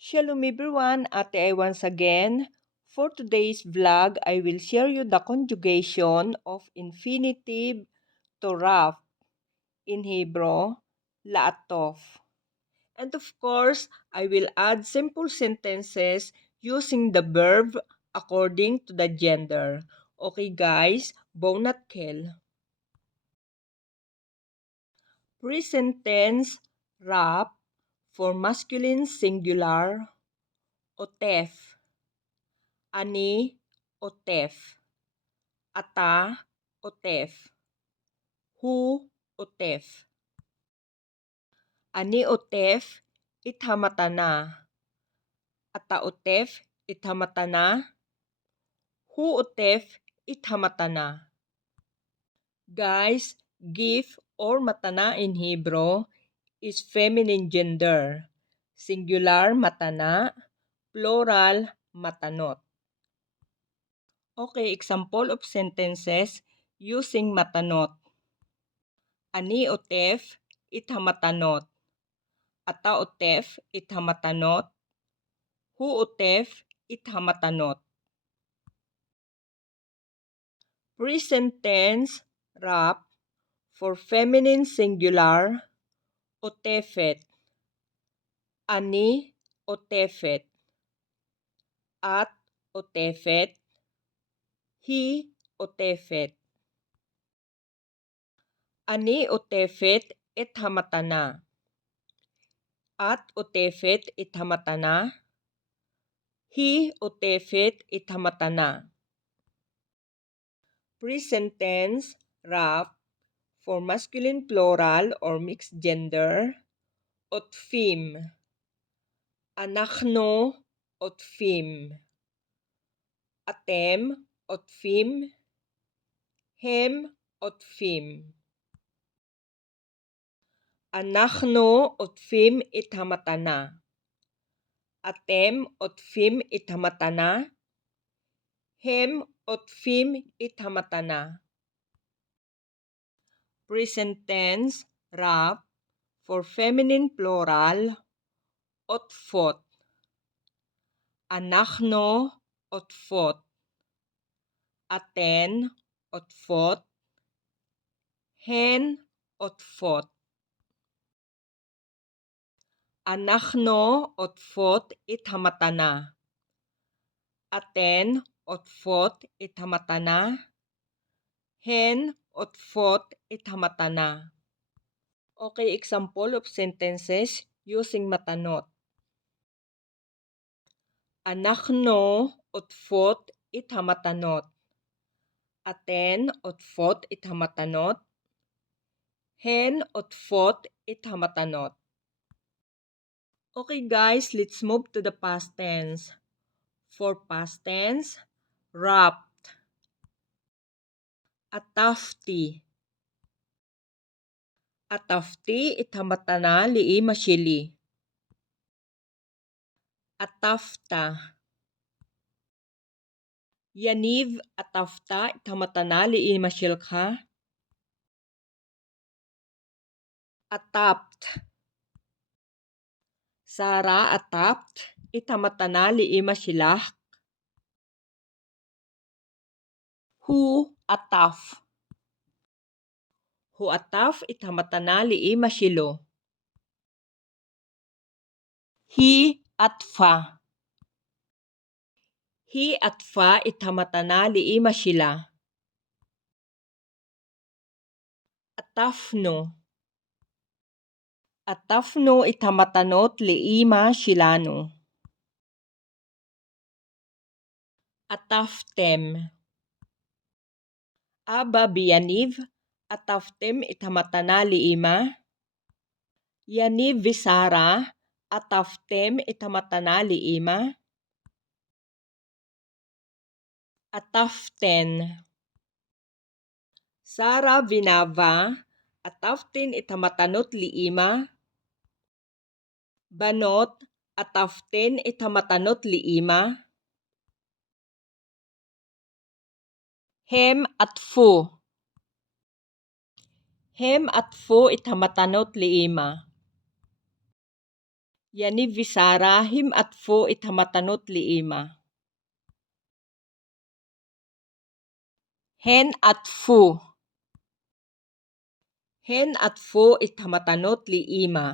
Shalom everyone, Ate I once again. For today's vlog, I will share you the conjugation of infinitive to raf in Hebrew, la'atov. And of course, I will add simple sentences using the verb according to the gender. Okay guys, bau natkel. Present tense, raf, for masculine singular, otef. Ani, otef. Ata, otef. Hu, otef. Ani otef, ithamatana. Ata otef, ithamatana. Hu otef, ithamatana. Guys, gift or matana in Hebrew is feminine gender. Singular matana, plural matanot. Okay, example of sentences using matanot. Ani otef, itamatanot. Ata otef, itamatanot. Hu otef, itamatanot. Present tense, rap, for feminine singular, otefet. Ani otefet. At otefet. Hi otefet. Ani otefet ithamatana. At otefet ithamatana. Hi otefet ithamatana. Present tense, rap, for masculine plural or mixed gender, otfim. Anachno otfim. Atem otfim. Hem otfim. Anachno otfim ithamatana. Atem otfim ithamatana. Hem otfim ithamatana. Present tense, rap, for feminine plural, otfot. Anachno otfot. Aten otfot. Hen otfot. Anachno otfot ithamatana. Aten otfot ithamatana. Hen otfot ithamatana. Okay, example of sentences using matanot. Anachno otfot itamatanot. Aten otfot itamatanot. Hen otfot itamatanot. Okay guys, let's move to the past tense. For past tense, wrapped. Atafti. Atafti itamatana li'i mashili. Atafta. Yaniv atafta itamatana li'i mashilka. Atapt. Sara atapt itamatana li'i mashilah. Hu ataf. Hu ataf itamatana li'i mashilo. Hi atfa. Hi atfa itamatana li'i mashila. Atafno. Atafno itamatanot li'i mashilano. Ataftem. Aba biyaniv ataftem itamatana li'ima. Yaniv visara ataftem itamatana li'ima. Ataften. Sara vinava ataftin itamatanot li'ima. Banot ataften itamatanot li'ima. Hem atfu. Hem atfu itamatanot li'ima. Yani visara him at fo ithamatanot liima. Hen at fu. Hen at fo ithamatanot liima.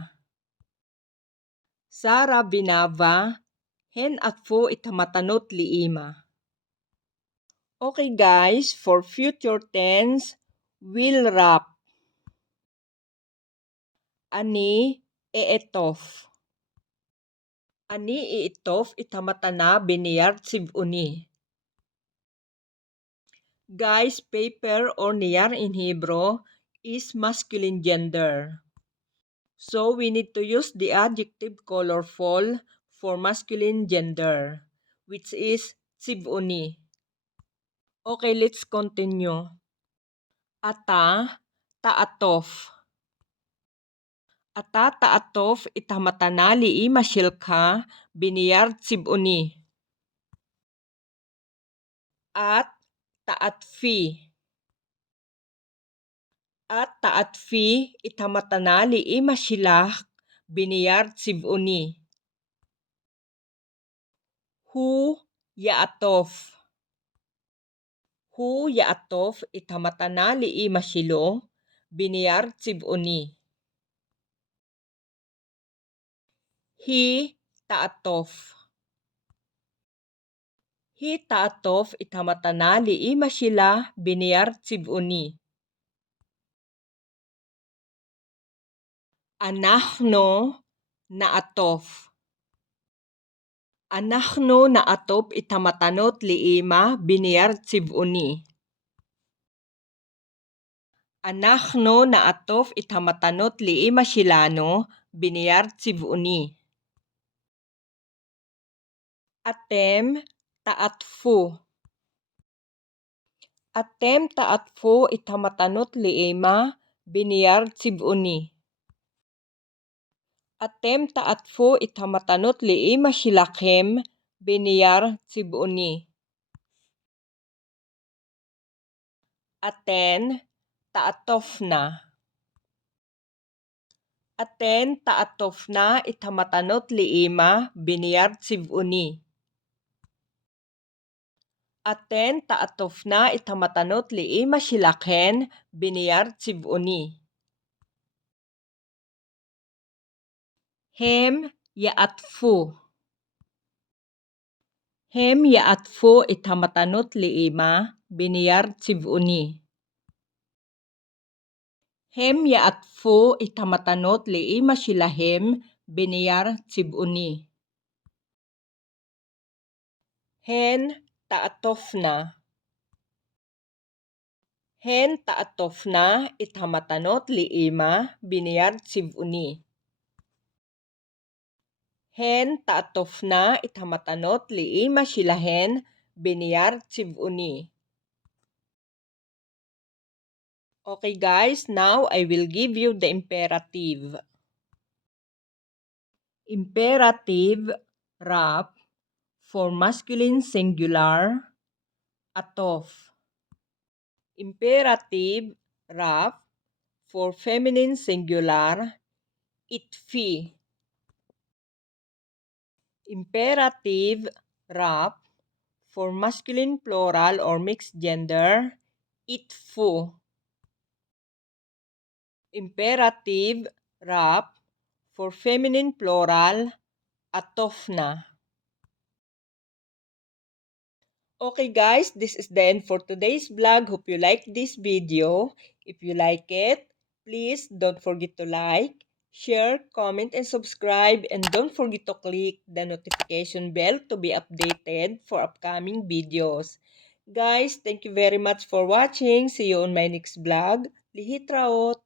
Sara binava. Hen at fo ithamatanot liima. Okay guys, for future tense, will wrap. Ani eetof. Ani iitof itamatana biniyar tsibuni. Guys, paper or niyar in Hebrew is masculine gender. So we need to use the adjective colorful for masculine gender, which is tsibuni. Okay, let's continue. Ata taatof. Ata taatof itamatana lii masilka biniyar tsibuni. At taatfi. At taatfi itamatana lii masilah biniyar tsibuni. Hu yaatof. Hu yaatof itamatana lii masilo biniyar tsibuni. Hi taatof. Hi taatof itamatana lii masila biniyar tsibuni. Anahno naatof. Anahno naatof itamatanot liima biniyar tsibuni. Anahno naatof itamatanot liima silano biniyar tsibuni. Atem taatfu. Atem taatfu itamatanot liima biniyar tsibuni. Atem taatfu itamatanot liima silakhem biniyar tsibuni. Aten taatofna. Aten taatofna itamatanot liima biniyar tsibuni. Aten taatofna itamatanot liima silakhen biniyar tsibuni. Hem yaatfu. Hem yaatfu itamatanot liima biniyar tsibuni. Hem yaatfu itamatanot liima silahem biniyar tsibuni. Hen taatofna. Hen taatofna itamatanot liima biniyar tsibuni. Hen taatofna itamatanot liima silahen biniyar tsibuni. Okay guys, now I will give you the imperative. Imperative rap for masculine singular atof. Imperative rap for feminine singular itfi. Imperative rap for masculine plural or mixed gender itfu. Imperative rap for feminine plural atofna. Okay guys, this is the end for today's vlog. Hope you like this video. If you like it, please don't forget to like, share, comment, and subscribe. And don't forget to click the notification bell to be updated for upcoming videos. Guys, thank you very much for watching. See you on my next vlog. Lihit Raot!